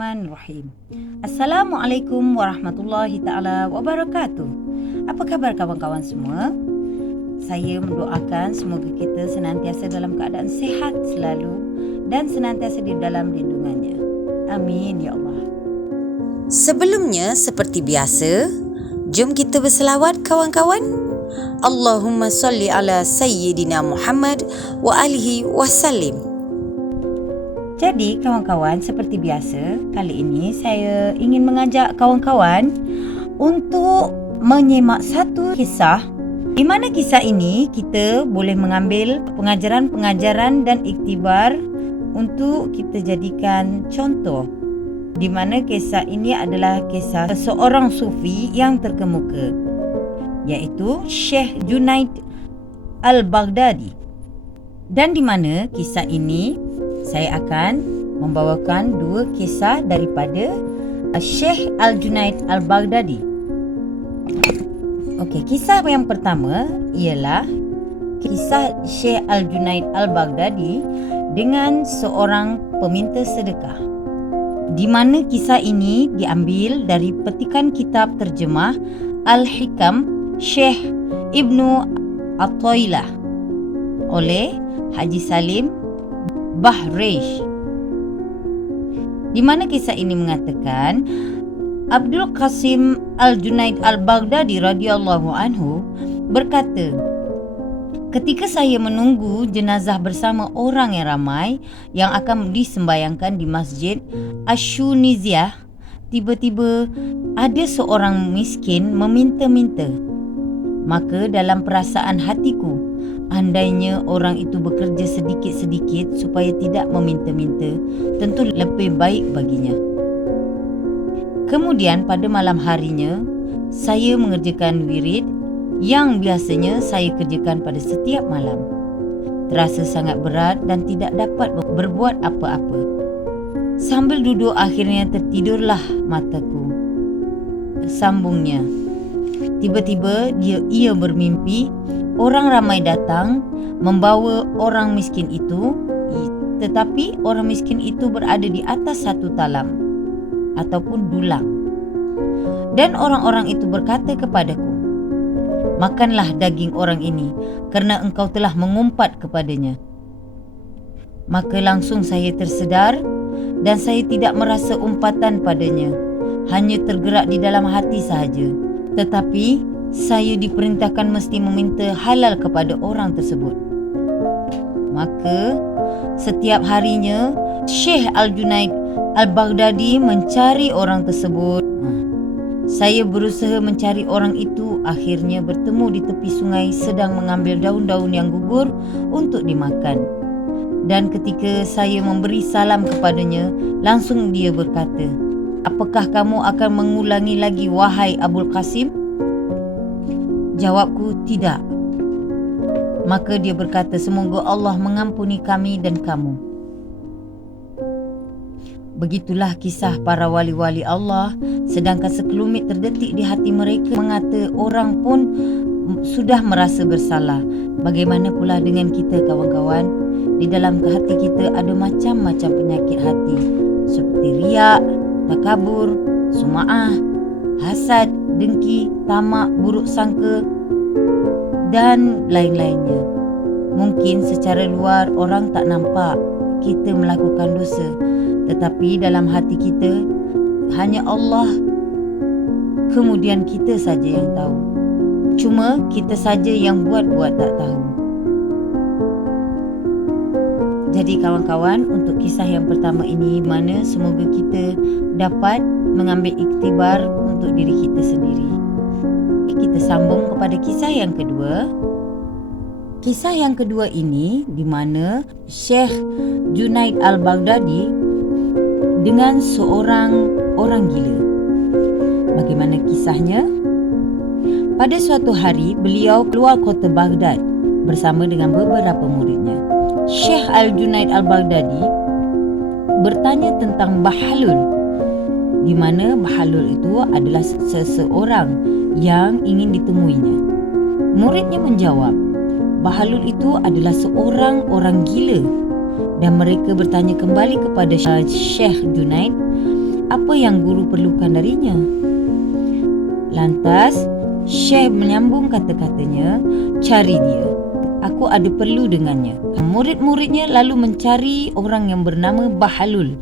Bismillahirrahmanirrahim. Assalamualaikum warahmatullahi ta'ala wabarakatuh. Apa khabar kawan-kawan semua? Saya mendoakan semoga kita senantiasa dalam keadaan sihat selalu dan senantiasa di dalam lindungannya. Amin ya Allah. Sebelumnya, seperti biasa, jom kita berselawat kawan-kawan. Allahumma salli ala Sayyidina Muhammad wa alihi wasallim. Jadi kawan-kawan, seperti biasa, kali ini saya ingin mengajak kawan-kawan untuk menyimak satu kisah, di mana kisah ini kita boleh mengambil pengajaran-pengajaran dan iktibar untuk kita jadikan contoh. Di mana kisah ini adalah kisah seorang sufi yang terkemuka, iaitu Syekh Junaid Al-Baghdadi. Dan di mana kisah ini saya akan membawakan dua kisah daripada Syekh Al-Junaid Al-Baghdadi. Okey, kisah yang pertama ialah kisah Syekh Al-Junaid Al-Baghdadi dengan seorang peminta sedekah. Di mana kisah ini diambil dari petikan kitab terjemah Al-Hikam Syekh Ibnu Athailah oleh Haji Salim Bahresh. Di mana kisah ini mengatakan Abdul Qasim Al-Junaid Al-Baghdadi radhiyallahu anhu berkata, ketika saya menunggu jenazah bersama orang yang ramai yang akan disembayangkan di Masjid Ash-Shuniziyah, tiba-tiba ada seorang miskin meminta-minta. Maka dalam perasaan hatiku, andainya orang itu bekerja sedikit-sedikit supaya tidak meminta-minta, tentu lebih baik baginya. Kemudian pada malam harinya, saya mengerjakan wirid yang biasanya saya kerjakan pada setiap malam. Terasa sangat berat dan tidak dapat berbuat apa-apa. Sambil duduk akhirnya tertidurlah mataku. Sambungnya, tiba-tiba ia bermimpi orang ramai datang membawa orang miskin itu, tetapi orang miskin itu berada di atas satu talam ataupun dulang. Dan orang-orang itu berkata kepadaku, makanlah daging orang ini kerana engkau telah mengumpat kepadanya. Maka langsung saya tersedar dan saya tidak merasa umpatan padanya, hanya tergerak di dalam hati sahaja. Tetapi saya diperintahkan mesti meminta halal kepada orang tersebut. Maka setiap harinya Syekh Al-Junaid Al-Baghdadi mencari orang tersebut. Saya berusaha mencari orang itu, akhirnya bertemu di tepi sungai sedang mengambil daun-daun yang gugur untuk dimakan. Dan ketika saya memberi salam kepadanya, langsung dia berkata, apakah kamu akan mengulangi lagi wahai Abul Qasim? Jawabku, tidak. Maka dia berkata, semoga Allah mengampuni kami dan kamu. Begitulah kisah para wali-wali Allah, sedangkan sekelumit terdetik di hati mereka mengata orang pun sudah merasa bersalah. Bagaimana pula dengan kita kawan-kawan? Di dalam hati kita ada macam-macam penyakit hati, seperti riak, takabur, sum'ah, hasad, dengki, tamak, buruk sangka dan lain-lainnya. Mungkin secara luar orang tak nampak kita melakukan dosa, tetapi dalam hati kita hanya Allah, kemudian kita saja yang tahu. Cuma kita saja yang buat-buat tak tahu. Jadi kawan-kawan, untuk kisah yang pertama ini, mana semoga kita dapat mengambil iktibar untuk diri kita sendiri. Kita sambung kepada kisah yang kedua. Kisah yang kedua ini di mana Syekh Junaid Al-Baghdadi dengan seorang orang gila. Bagaimana kisahnya? Pada suatu hari, beliau keluar kota Baghdad bersama dengan beberapa muridnya. Syekh Al-Junaid Al-Baghdadi bertanya tentang Bahlul, di mana Bahlul itu adalah seseorang yang ingin ditemuinya. Muridnya menjawab, Bahlul itu adalah seorang orang gila. Dan mereka bertanya kembali kepada Syekh Junaid, apa yang guru perlukan darinya. Lantas Syekh menyambung kata-katanya, cari dia. Aku ada perlu dengannya. Murid-muridnya lalu mencari orang yang bernama Bahlul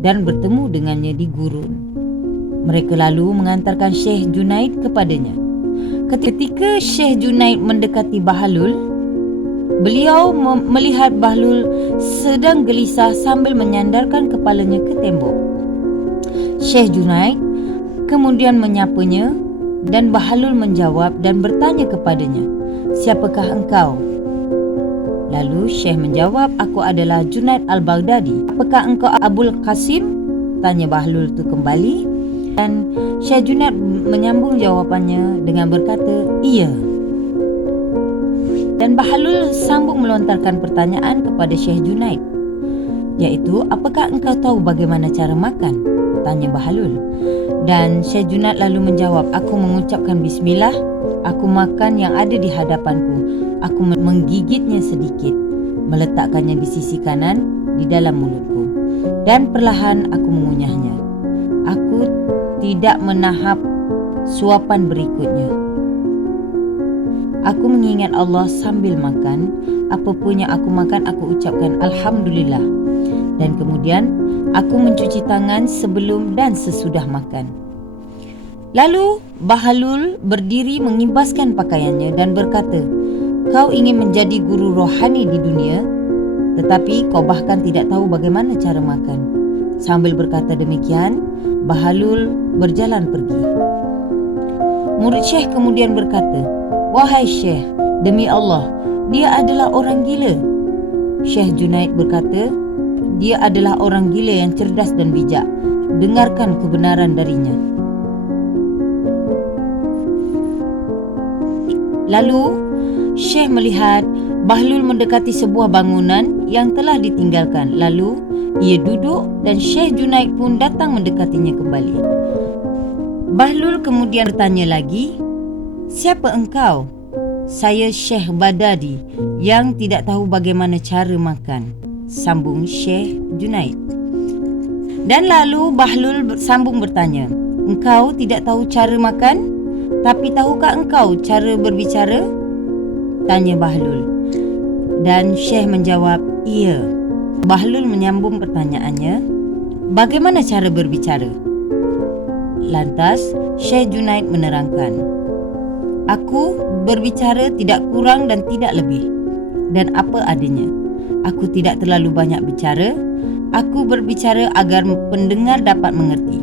dan bertemu dengannya di gurun. Mereka lalu mengantarkan Syekh Junaid kepadanya. Ketika Syekh Junaid mendekati Bahlul, beliau melihat Bahlul sedang gelisah sambil menyandarkan kepalanya ke tembok. Syekh Junaid kemudian menyapanya dan Bahlul menjawab dan bertanya kepadanya, siapakah engkau? Lalu Syekh menjawab, aku adalah Junaid Al-Baghdadi. Apakah engkau Abul Qasim? Tanya Bahlul itu kembali. Dan Syekh Junaid menyambung jawapannya dengan berkata, iya. Dan Bahlul sambung melontarkan pertanyaan kepada Syekh Junaid, iaitu, apakah engkau tahu bagaimana cara makan? Tanya Bahlul. Dan Syekh Junaid lalu menjawab, aku mengucapkan bismillah, aku makan yang ada di hadapanku. Aku menggigitnya sedikit, meletakkannya di sisi kanan di dalam mulutku, dan perlahan aku mengunyahnya. Aku tidak menahap suapan berikutnya. Aku mengingat Allah sambil makan. Apapun yang aku makan, aku ucapkan Alhamdulillah. Dan kemudian aku mencuci tangan sebelum dan sesudah makan. Lalu Bahlul berdiri mengibaskan pakaiannya dan berkata, kau ingin menjadi guru rohani di dunia, tetapi kau bahkan tidak tahu bagaimana cara makan. Sambil berkata demikian, Bahlul berjalan pergi. Murid Syekh kemudian berkata, wahai Syekh, demi Allah, dia adalah orang gila. Syekh Junaid berkata, dia adalah orang gila yang cerdas dan bijak. Dengarkan kebenaran darinya. Lalu Syekh melihat Bahlul mendekati sebuah bangunan yang telah ditinggalkan. Lalu ia duduk dan Syekh Junaid pun datang mendekatinya kembali. Bahlul kemudian bertanya lagi, siapa engkau? Saya Syekh Baghdadi yang tidak tahu bagaimana cara makan, sambung Syekh Junaid. Dan lalu Bahlul sambung bertanya, engkau tidak tahu cara makan, tapi tahukah engkau cara berbicara? Tanya Bahlul. Dan Syekh menjawab, iya. Bahlul menyambung pertanyaannya, bagaimana cara berbicara? Lantas Syekh Junaid menerangkan, aku berbicara tidak kurang dan tidak lebih, dan apa adanya. Aku tidak terlalu banyak bicara. Aku berbicara agar pendengar dapat mengerti.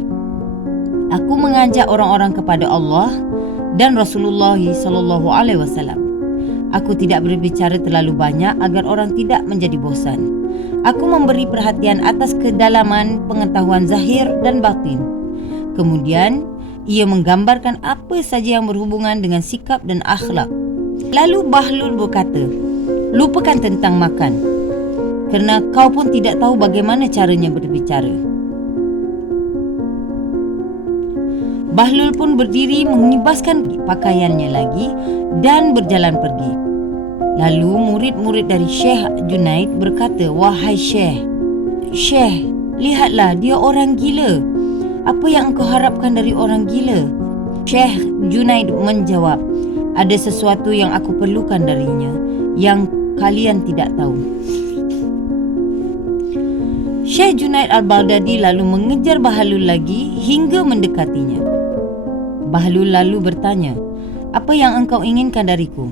Aku mengajak orang-orang kepada Allah dan Rasulullah SAW. Aku tidak berbicara terlalu banyak agar orang tidak menjadi bosan. Aku memberi perhatian atas kedalaman pengetahuan zahir dan batin. Kemudian ia menggambarkan apa saja yang berhubungan dengan sikap dan akhlak. Lalu Bahlul berkata, lupakan tentang makan, kerana kau pun tidak tahu bagaimana caranya berbicara. Bahlul pun berdiri mengibaskan pakaiannya lagi dan berjalan pergi. Lalu murid-murid dari Syekh Junaid berkata, wahai Syekh, Syekh, lihatlah dia orang gila. Apa yang engkau harapkan dari orang gila? Syekh Junaid menjawab, ada sesuatu yang aku perlukan darinya yang kalian tidak tahu. Syekh Junaid Al-Baghdadi lalu mengejar Bahlul lagi hingga mendekatinya. Bahlul lalu bertanya, apa yang engkau inginkan dariku?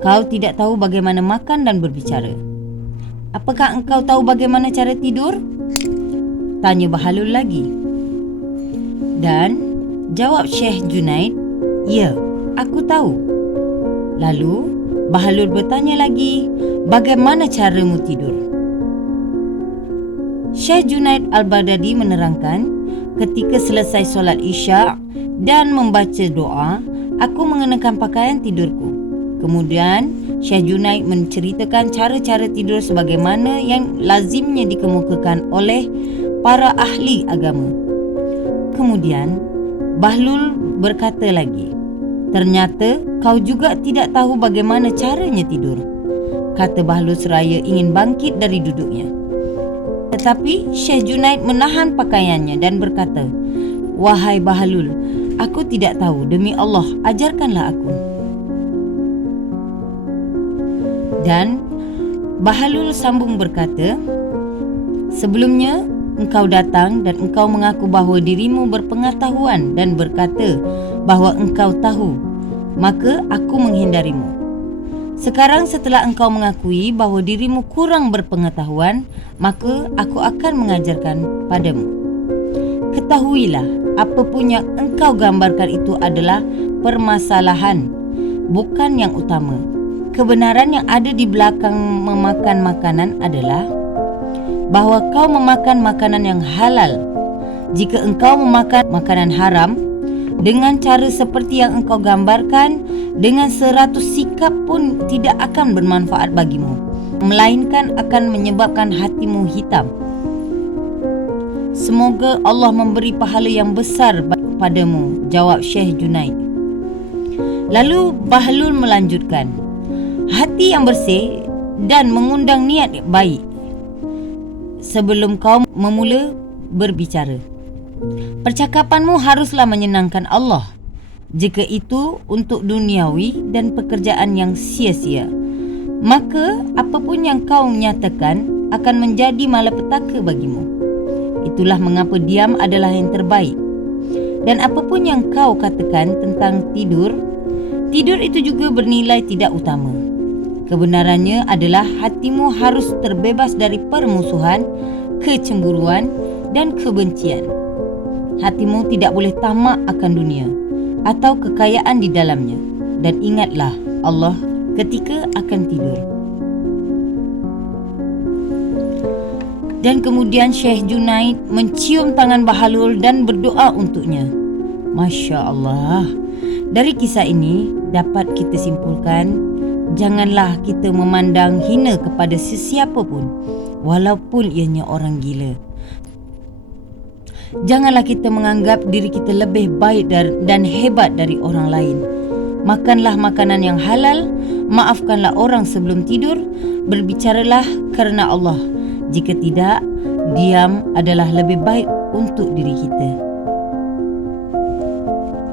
Kau tidak tahu bagaimana makan dan berbicara. Apakah engkau tahu bagaimana cara tidur? Tanya Bahlul lagi. Dan jawab Syekh Junaid, ya, aku tahu. Lalu Bahlul bertanya lagi, bagaimana caramu tidur? Syekh Junaid Al-Baghdadi menerangkan, ketika selesai solat Isya' dan membaca doa, aku mengenakan pakaian tidurku. Kemudian Syekh Junaid menceritakan cara-cara tidur sebagaimana yang lazimnya dikemukakan oleh para ahli agama. Kemudian Bahlul berkata lagi, ternyata kau juga tidak tahu bagaimana caranya tidur, kata Bahlul seraya ingin bangkit dari duduknya. Tetapi Syekh Junaid menahan pakaiannya dan berkata, "Wahai Bahlul, aku tidak tahu, demi Allah, ajarkanlah aku." Dan Bahlul sambung berkata, "Sebelumnya engkau datang dan engkau mengaku bahawa dirimu berpengetahuan dan berkata bahawa engkau tahu, maka aku menghindarimu. Sekarang setelah engkau mengakui bahawa dirimu kurang berpengetahuan, maka aku akan mengajarkan padamu. Ketahuilah, apapun yang engkau gambarkan itu adalah permasalahan, bukan yang utama. Kebenaran yang ada di belakang memakan makanan adalah bahawa kau memakan makanan yang halal. Jika engkau memakan makanan haram dengan cara seperti yang engkau gambarkan, dengan 100 sikap pun tidak akan bermanfaat bagimu, melainkan akan menyebabkan hatimu hitam. Semoga Allah memberi pahala yang besar padamu," jawab Syekh Junaid. Lalu Bahlul melanjutkan, "Hati yang bersih dan mengundang niat baik sebelum kau memula berbicara. Percakapanmu haruslah menyenangkan Allah. Jika itu untuk duniawi dan pekerjaan yang sia-sia, maka apapun yang kau nyatakan akan menjadi malapetaka bagimu. Itulah mengapa diam adalah yang terbaik. Dan apapun yang kau katakan tentang tidur itu juga bernilai tidak utama. Kebenarannya adalah hatimu harus terbebas dari permusuhan, kecemburuan dan kebencian. Hatimu tidak boleh tamak akan dunia atau kekayaan di dalamnya. Dan ingatlah Allah ketika akan tidur." Dan kemudian Syekh Junaid mencium tangan Bahlul dan berdoa untuknya. Masya Allah. Dari kisah ini dapat kita simpulkan, janganlah kita memandang hina kepada sesiapa pun, walaupun ianya orang gila. Janganlah kita menganggap diri kita lebih baik dan hebat dari orang lain. Makanlah makanan yang halal, maafkanlah orang sebelum tidur, berbicaralah kerana Allah. Jika tidak, diam adalah lebih baik untuk diri kita.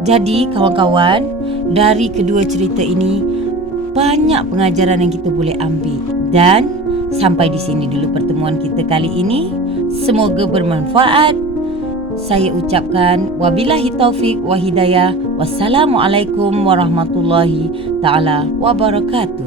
Jadi kawan-kawan, dari kedua cerita ini banyak pengajaran yang kita boleh ambil. Dan sampai di sini dulu pertemuan kita kali ini. Semoga bermanfaat. Saya ucapkan wabillahi taufik wa hidayah. Wassalamualaikum warahmatullahi taala wabarakatuh.